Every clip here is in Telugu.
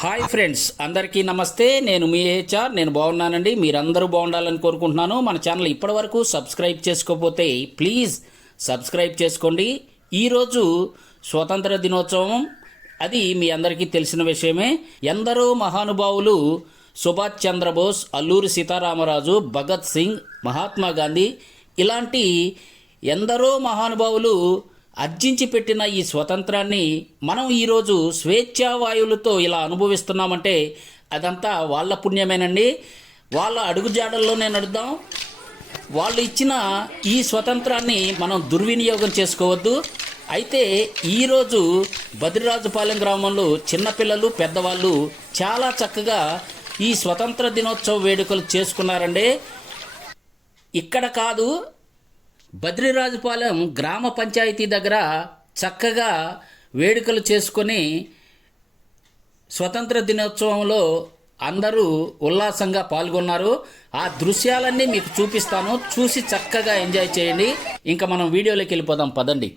హాయ్ ఫ్రెండ్స్, అందరికీ నమస్తే. నేను మీ హెచ్ఆర్. నేను బాగున్నానండి. మీరందరూ బాగుండాలని కోరుకుంటున్నాను. మన ఛానల్ ఇప్పటివరకు సబ్స్క్రైబ్ చేసుకోకపోతే ప్లీజ్ సబ్స్క్రైబ్ చేసుకోండి. ఈరోజు స్వతంత్ర దినోత్సవం. అది మీ అందరికీ తెలిసిన విషయమే. ఎందరో మహానుభావులు సుభాష్ చంద్రబోస్, అల్లూరి సీతారామరాజు, భగత్ సింగ్, మహాత్మా గాంధీ ఇలాంటి ఎందరో మహానుభావులు అర్జించి పెట్టిన ఈ స్వతంత్రాన్ని మనం ఈరోజు స్వేచ్ఛావాయువులతో ఇలా అనుభవిస్తున్నామంటే అదంతా వాళ్ళ పుణ్యమేనండి. వాళ్ళ అడుగుజాడల్లోనే నడుద్దాం. వాళ్ళు ఇచ్చిన ఈ స్వతంత్రాన్ని మనం దుర్వినియోగం చేసుకోవద్దు. అయితే ఈరోజు బద్రిరాజుపాలెం గ్రామంలో చిన్నపిల్లలు, పెద్దవాళ్ళు చాలా చక్కగా ఈ స్వతంత్ర దినోత్సవ వేడుకలు చేసుకున్నారండి. ఇక్కడ కాదు, బద్రిరాజుపాలెం గ్రామ పంచాయతీ దగ్గర చక్కగా వేడుకలు చేసుకొని స్వతంత్ర దినోత్సవంలో అందరూ ఉల్లాసంగా పాల్గొన్నారు. ఆ దృశ్యాలన్నీ మీకు చూపిస్తాను. చూసి చక్కగా ఎంజాయ్ చేయండి. ఇంకా మనం వీడియోలోకి వెళ్ళిపోదాం, పదండి.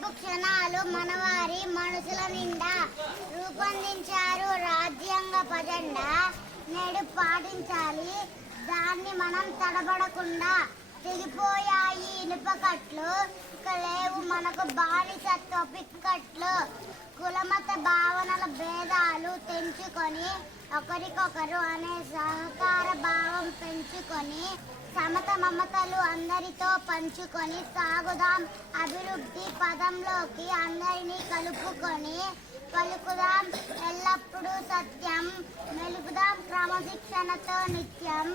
తీయపు క్షణాలు మనవారి మనసుల నిండా రూపొందించారు రాజ్యాంగ పజెండా. నేడు పాటించాలి దాన్ని మనం తడబడకుండా. తెగిపోయాయి ఇనుపకట్లు, ఇక లేవు మనకు బానిసత్వ పిక్కట్లు. కులమత భావనల భేదాలు తెంచుకొని ఒకరికొకరు అనే సహకార భావం పెంచుకొని సమత మమతలు అందరితో పంచుకొని సాగుదాం అభివృద్ధి పదంలోకి. అందరినీ కలుపుకొని పలుకుదాం ఎల్లప్పుడూ సత్యం. మెలుగుదాం క్రమశిక్షణతో నిత్యం.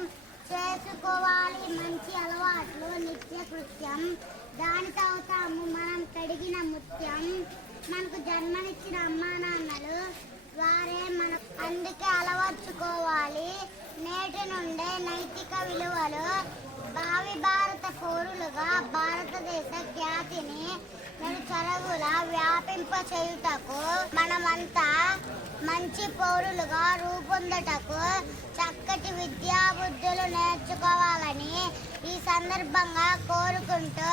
చేసుకోవాలి మంచి అలవాట్లు నిత్య కృత్యం. దానితో అవుతాము మనం కడిగిన ముత్యం. మనకు జన్మనిచ్చిన అమ్మా నాన్నలు వారే మన, అందుకే అలవర్చుకోవాలి నేటి నుండే నైతిక విలువలు. భావి భారత పౌరులుగా భారతదేశ ఖ్యాతిని నేను చదువుల వ్యాపింప చేయుటకు మనమంతా మంచి పౌరులుగా రూపొందుటకు చక్కటి విద్యాబుద్ధులు నేర్చుకోవాలని ఈ సందర్భంగా కోరుకుంటూ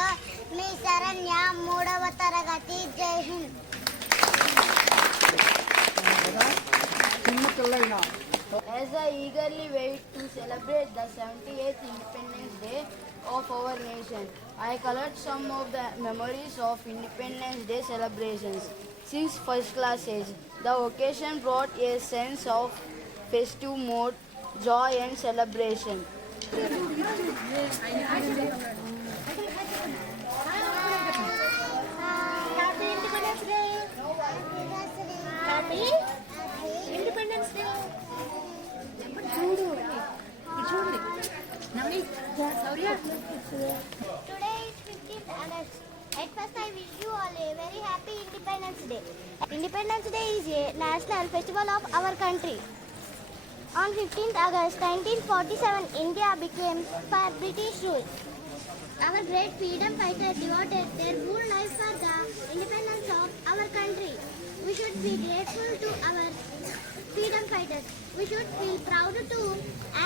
మీ శరణ్య 3వ తరగతి. జై Hind. As I eagerly wait to celebrate the 78th Independence Day of our nation, I collect some of the memories of Independence Day celebrations. Since first class age, the occasion brought a sense of festive mood, joy and celebration. Happy Independence Day. Happy Independence Day. Today is 15th August. At first I wish you all a very happy Independence Day. Independence Day is a national festival of our country. On 15th August 1947, India became for British rule. Our great freedom fighters devoted their whole life for the independence of our country. We should be grateful to our freedom fighters. We should feel proud to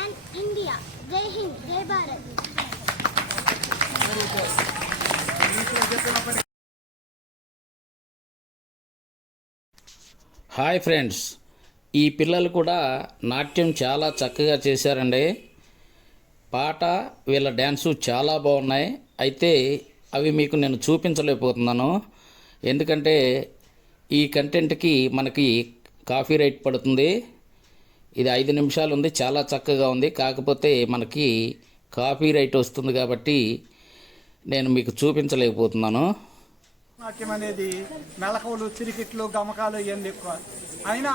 and India. Jai Hind, Jai Bharat. Hi friends, ఈ పిల్లలు కూడా నాట్యం చాలా చక్కగా చేశారండి. పాట వీళ్ళ డ్యాన్సు చాలా బాగున్నాయి. అయితే అవి మీకు నేను చూపించలేకపోతున్నాను, ఎందుకంటే ఈ కంటెంట్కి మనకి కాపీ రైట్ పడుతుంది. ఇది 5 నిమిషాలు ఉంది, చాలా చక్కగా ఉంది. కాకపోతే మనకి కాపీ రైట్ వస్తుంది కాబట్టి నేను మీకు చూపించలేకపోతున్నాను. నాట్యం అనేది మెళకువలు, తిరిగిట్లు, గమకాలు ఇవన్నీ ఎక్కువ. అయినా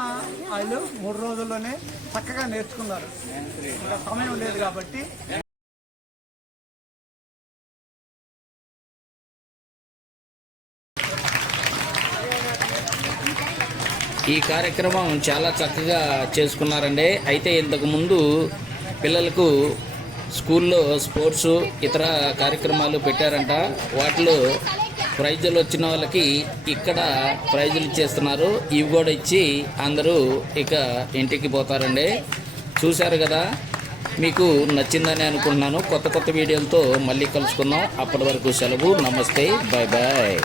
వాళ్ళు 3 రోజుల్లోనే చక్కగా నేర్చుకున్నారు. ఇంకా సమయం లేదు కాబట్టి ఈ కార్యక్రమం చాలా చక్కగా చేసుకున్నారండి. అయితే ఇంతకుముందు పిల్లలకు స్కూల్లో స్పోర్ట్స్ ఇతర కార్యక్రమాలు పెట్టారంట. వాటిలో ప్రైజులు వచ్చిన వాళ్ళకి ఇక్కడ ప్రైజులు ఇచ్చేస్తున్నారు. ఇవి కూడా ఇచ్చి అందరూ ఇక ఇంటికి పోతారండి. చూశారు కదా, మీకు నచ్చిందని అనుకుంటున్నాను. కొత్త కొత్త వీడియోలతో మళ్ళీ కలుసుకుందాం. అప్పటి వరకు సెలవు. నమస్తే, బాయ్ బాయ్.